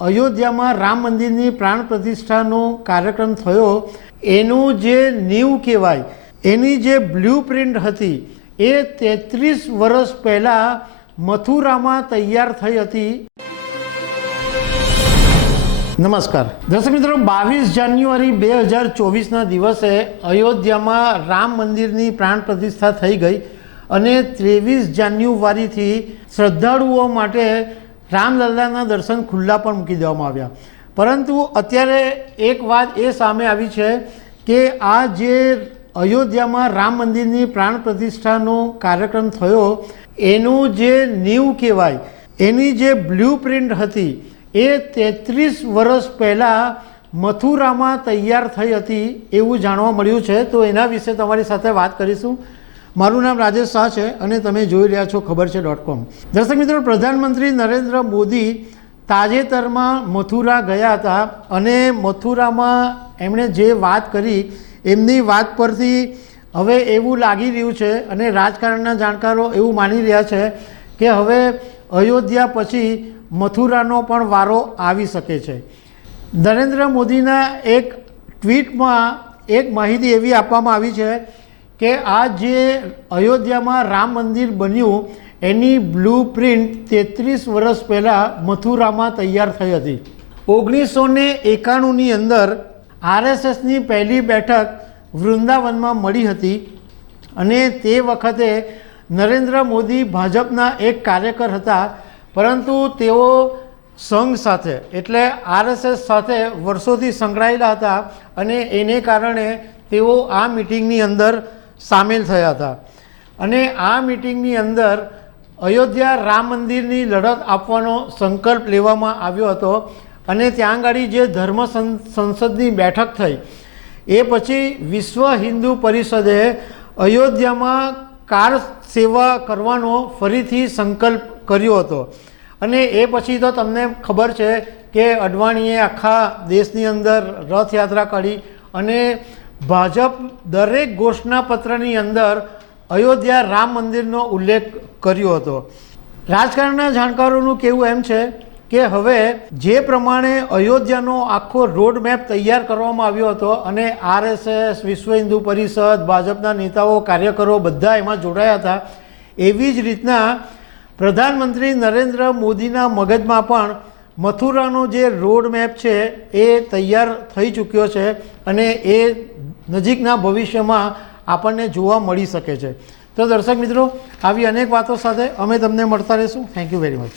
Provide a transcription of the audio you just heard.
અયોધ્યામાં રામ મંદિરની પ્રાણ પ્રતિષ્ઠાનો કાર્યક્રમ થયો. એનું જે નીવ કહેવાય, એની જે બ્લુ પ્રિન્ટ હતી, એ તેત્રીસ વર્ષ પહેલાં મથુરામાં તૈયાર થઈ હતી. નમસ્કાર. દર્શક મિત્રો, બાવીસ જાન્યુઆરી બે હજાર ચોવીસના દિવસે અયોધ્યામાં રામ મંદિરની પ્રાણ પ્રતિષ્ઠા થઈ ગઈ અને ત્રેવીસ જાન્યુઆરીથી શ્રદ્ધાળુઓ માટે રામલલ્લાના દર્શન ખુલ્લા પણ મૂકી દેવામાં આવ્યા. પરંતુ અત્યારે એક વાત એ સામે આવી છે કે આ જે અયોધ્યામાં રામ મંદિરની પ્રાણ પ્રતિષ્ઠાનો કાર્યક્રમ થયો, એનું જે નીવ કહેવાય, એની જે બ્લુ પ્રિન્ટ હતી, એ તેત્રીસ વર્ષ પહેલાં મથુરામાં તૈયાર થઈ હતી એવું જાણવા મળ્યું છે. તો એના વિશે તમારી સાથે વાત કરીશું. મારું નામ રાજેશ શાહ છે અને તમે જોઈ રહ્યા છો ખબર છે ડોટ કોમ દર્શક મિત્રો, પ્રધાનમંત્રી નરેન્દ્ર મોદી તાજેતરમાં મથુરા ગયા હતા અને મથુરામાં એમણે જે વાત કરી, એમની વાત પરથી હવે એવું લાગી રહ્યું છે અને રાજકારણના જાણકારો એવું માની રહ્યા છે કે હવે અયોધ્યા પછી મથુરાનો પણ વારો આવી શકે છે. નરેન્દ્ર મોદીના એક ટ્વીટમાં એક માહિતી એવી આપવામાં આવી છે કે આ જે અયોધ્યામાં રામ મંદિર બન્યું, એની બ્લુ પ્રિન્ટ તેત્રીસ વર્ષ પહેલાં મથુરામાં તૈયાર થઈ હતી. ઓગણીસો ને એકાણુંની અંદર આરએસએસની પહેલી બેઠક વૃંદાવનમાં મળી હતી અને તે વખતે નરેન્દ્ર મોદી ભાજપના એક કાર્યકર હતા, પરંતુ તેઓ સંઘ સાથે, એટલે આરએસએસ સાથે વર્ષોથી સંકળાયેલા હતા અને એને કારણે તેઓ આ મિટિંગની અંદર સામેલ થયા હતા. અને આ મિટિંગની અંદર અયોધ્યા રામ મંદિરની લડત આપવાનો સંકલ્પ લેવામાં આવ્યો હતો અને ત્યાં આગળ જે ધર્મ સંસદની બેઠક થઈ, એ પછી વિશ્વ હિન્દુ પરિષદે અયોધ્યામાં કાર સેવા કરવાનો ફરીથી સંકલ્પ કર્યો હતો. અને એ પછી તો તમને ખબર છે કે અડવાણીએ આખા દેશની અંદર રથયાત્રા કરી અને ભાજપ દરેક ઘોષણાપત્રની અંદર અયોધ્યા રામ મંદિરનો ઉલ્લેખ કર્યો હતો. રાજકારણના જાણકારોનું કહેવું એમ છે કે હવે જે પ્રમાણે અયોધ્યાનો આખો રોડ મેપ તૈયાર કરવામાં આવ્યો હતો અને આરએસએસ, વિશ્વ હિન્દુ પરિષદ, ભાજપના નેતાઓ, કાર્યકરો બધા એમાં જોડાયા હતા, એવી જ રીતના પ્રધાનમંત્રી નરેન્દ્ર મોદીના મગજમાં પણ મથુરાનો જે રોડ મેપ છે એ તૈયાર થઈ ચૂક્યો છે અને એ નજીકના ભવિષ્યમાં આપણને જોવા મળી શકે છે. તો દર્શક મિત્રો, આવી અનેક વાતો સાથે અમે તમને મળતા રહીશું. Thank you very much